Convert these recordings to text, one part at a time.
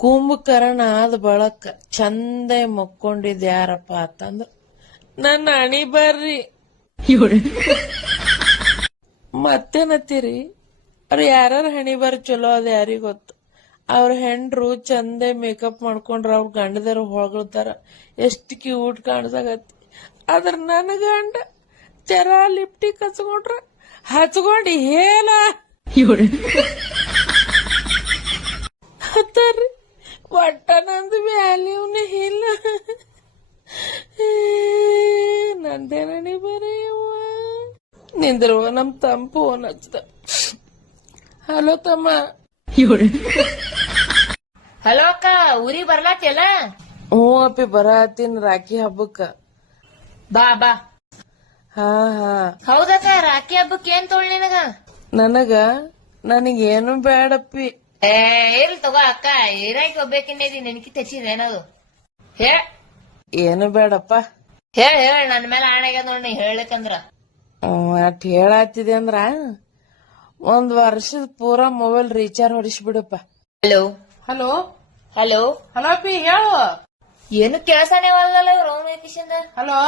ಕುಂಭಕರ್ಣ ಆದ ಬಳಕ ಚಂದೆ ಮಕ್ಕೊಂಡಿದ್ ಯಾರಪ್ಪ ಅಂತಂದ್ರ. ನನ್ನ ಅಣಿ ಬರ್ರಿ. ಮತ್ತೇನತ್ತೀರಿ ಅವ್ರ ಯಾರ ಹಣಿ ಬರ್ ಚಲೋ ಅದ ಯಾರಿಗ ಗೊತ್ತು. ಅವ್ರ ಹೆಂಡ್ರು ಚಂದೆ ಮೇಕಪ್ ಮಾಡ್ಕೊಂಡ್ರ ಅವ್ರ ಗಂಡದರ ಹೊಗಳ್ತಾರ. ಎಷ್ಟ್ ಕ್ಯೂಟ್ ಕಾಣ್ಸಾಗತ್ತಿ ಆದ್ರ ನನ್ನ ಗಂಡ ಚರ ಲಿಪ್ಟಿಕ್ ಹಚ್ಕೊಂಡ್ರ ಹಚ್ಕೊಂಡಿ ಹೇಳ ಹತ್ತಾರ್ರಿ ಒಟ್ಟ ನಂದು ವ್ಯಾಲ್ಯೂನೇ ಇಲ್ಲ ನಂದೇನಣಿ ಬರೆಯುವ. ನಿಂದ್ರವ ನಮ್ ತಮ್ಮ ಫೋನ್ ಹಚ್ಚದ ಹಲೋ ತಮ್ಮ. ಹಲೋ ಅಕ್ಕ ಊರಿ ಬರ್ಲಾತಿಯಲ್ಲ? ಹ್ಞೂ ಅಪ್ಪಿ ಬರತ್ತೀನಿ ರಾಖಿ ಹಬ್ಬಕ್ಕ. ಬಾ ಬಾ. ಹಾ ಹಾ. ಹೌದಕ್ಕ ರಾಖಿ ಹಬ್ಬಕ್ಕೆ ಏನ್ ತೊಳ್ ನಿನಗ? ನನಗ? ನನಗೇನು ಬೇಡಪ್ಪಿ ಏ ಇರ್ಲಿ ತಗೋ ಅಕ್ಕ ಇರಾಕಿ ಒಬ್ಬೇಕಿನ್ನೇದಿ ನೆನಕಿ ತೆಚ್ಚಿದೇನದು ಹೇ. ಏನು ಬೇಡಪ್ಪ. ಹೇಳ್ ಹೇಳಿ ನನ್ನ ಮೇಲೆ ಆಣೆಗ್ಯದ ನೋಡಿ ನೀ ಹೇಳ್ಲಿಕ್ಕಂದ್ರ ಹ್ಮ್, ಅಟ್ ಹೇಳತ್ತಿದೆ ಅಂದ್ರ ಒಂದ್ ವರ್ಷದ ಪೂರ ಮೊಬೈಲ್ ರೀಚಾರ್ಜ್ ಹೊಡಿಸ್ಬಿಡಪ್ಪ. ಹಲೋ? ಹಲೋ? ಹಲೋ? ಹಲೋ ಪಿ ಹೇಳು. ಏನು ಕೇಳ್ಸಾನೆ ಇವ್ರು ಅವ್ನ ಕಿಶಿಂದ ಹಲೋ?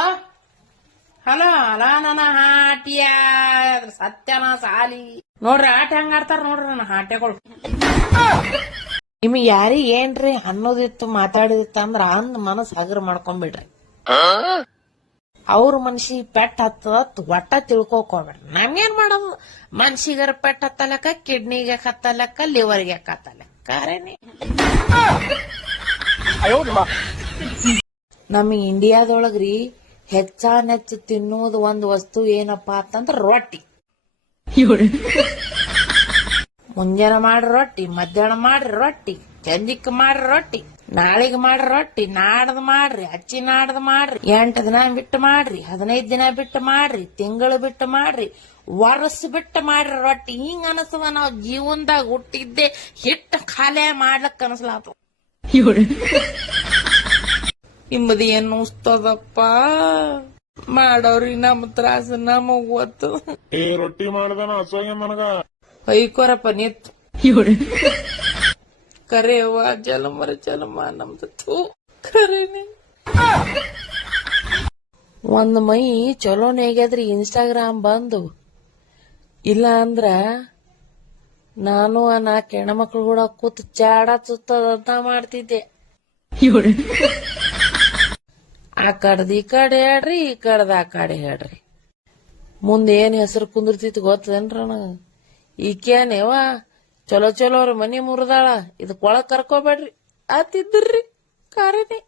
ಹಲೋ ಅಲ ನನ್ನ ಹಾಟಿಯ ಸತ್ಯನ ಸಾಲಿ. ನೋಡ್ರಿ ಆಟ ಹೆಂಗ ಆಡ್ತಾರ ನೋಡ್ರಿ ನನ್ನ ಹಾಟ್ಯಗಳು. ನಿಮ್ ಯಾರಿಗೆ ಏನ್ರಿ ಅನ್ನೋದಿತ್ತು ಮಾತಾಡಿದಿತ್ತು ಅಂದ್ರ ಅಂದ್ ಮನಸ್ ಹಗರ್ ಮಾಡ್ಕೊಂಡ್ಬಿಡ್ರಿ. ಅವ್ರ ಮನ್ಸಿಗೆ ಪೆಟ್ಟ ಹತ್ತದ ಒಟ್ಟ ತಿಳ್ಕೊಕ್ ಹೋಗ್ಬೇಡ್ರಿ ನಮ್ಗೇನ್ ಮಾಡೋದು? ಮನ್ಸಿಗರ ಪೆಟ್ ಹತ್ತಲಕ್ಕ ಕಿಡ್ನಿಗೆ ಹತ್ತಲಕ್ಕ ಲಿವರ್ಗೆ ಹತ್ತಲಕ್ಕ ನಮ್ ನಮ್ಮ ಇಂಡಿಯಾದೊಳಗ್ರಿ ಹೆಚ್ಚಾನೆಚ್ಚು ತಿನ್ನೋದು ಒಂದ್ ವಸ್ತು ಏನಪ್ಪಾ ಅಂತಂದ್ರ ರೊಟ್ಟಿ. ಮುಂಜಾನೆ ಮಾಡ್ರಿ ರೊಟ್ಟಿ, ಮಧ್ಯಾಹ್ನ ಮಾಡ್ರಿ ರೊಟ್ಟಿ, ಚಂದಿಕ್ ಮಾಡ್ರಿ ರೊಟ್ಟಿ. ನಾಳಿಗ್ ಮಾಡ್ರಿ ರೊಟ್ಟಿ ನಾಡ್ದು ಮಾಡ್ರಿ ಅಚ್ಚಿ ನಾಡ್ದು ಮಾಡ್ರಿ ಎಂಟು ದಿನ ಬಿಟ್ಟು ಮಾಡ್ರಿ ಹದಿನೈದು ದಿನ ಬಿಟ್ಟು ಮಾಡ್ರಿ ತಿಂಗಳು ಬಿಟ್ಟು ಮಾಡ್ರಿ ವರ್ಷ ಬಿಟ್ಟು ಮಾಡ್ರಿ ರೊಟ್ಟಿ. ಹಿಂಗ ಅನಸ್ತದ ನಾವು ಜೀವನದಾಗ ಹುಟ್ಟಿದ್ದೆ ಹಿಟ್ಟು ಖಾಲಿ ಮಾಡ್ಲಕ್ ಅನಸ್ಲಾತು. ನಿಮ್ಮದು ಏನು ಉಸ್ತದಪ್ಪ? ಮಾಡೋರಿ ನಮ್ ತ್ರಾಸ ನಮಗ್ ಗೊತ್ತು ಏ ರೊಟ್ಟಿ ಮಾಡ್ದನ ಅಸಹ್ಯ ನನಗ. ಹೊಯ್ಕೊರಪ್ಪ ನಿತ್. ಕರೆಯವ್ವ ಜಲಮರ ಜಲಮ ನಮ್ದು ಥೂ ಕರೆನೆ. ಒಂದ್ ಮೈ ಚಲೋ ನೇಗ್ಯದ್ರಿ ಇನ್ಸ್ಟಾಗ್ರಾಮ್ ಬಂದು. ಇಲ್ಲ ಅಂದ್ರ ನಾನು ಆ ನಾಲ್ಕು ಹೆಣ್ಮಕ್ಳು ಕೂಡ ಕೂತ್ ಚಾಡ ಸುತ್ತದಂತ ಮಾಡ್ತಿದ್ದೆ. ಆ ಕಡ್ದ ಈ ಕಡೆ ಹೇಳ್ರಿ, ಈ ಕಡ್ದ ಆ ಕಡೆ ಹೇಳ್ರಿ. ಮುಂದೆ ಏನ್ ಹೆಸರು ಕುಂದಿರ್ತಿತ್ತು ಗೊತ್ತದೇನ್ರ ನನಗ ಈಕೇನೇವ? ಚಲೋ ಚಲೋ ಅವ್ರ ಮನಿ ಮುರಿದಾಳ. ಇದಕ್ ಒಳಗ್ ಕರ್ಕೋಬೇಡ್ರಿ. ಆತಿದ್ರಿ ಕಾರನೇ.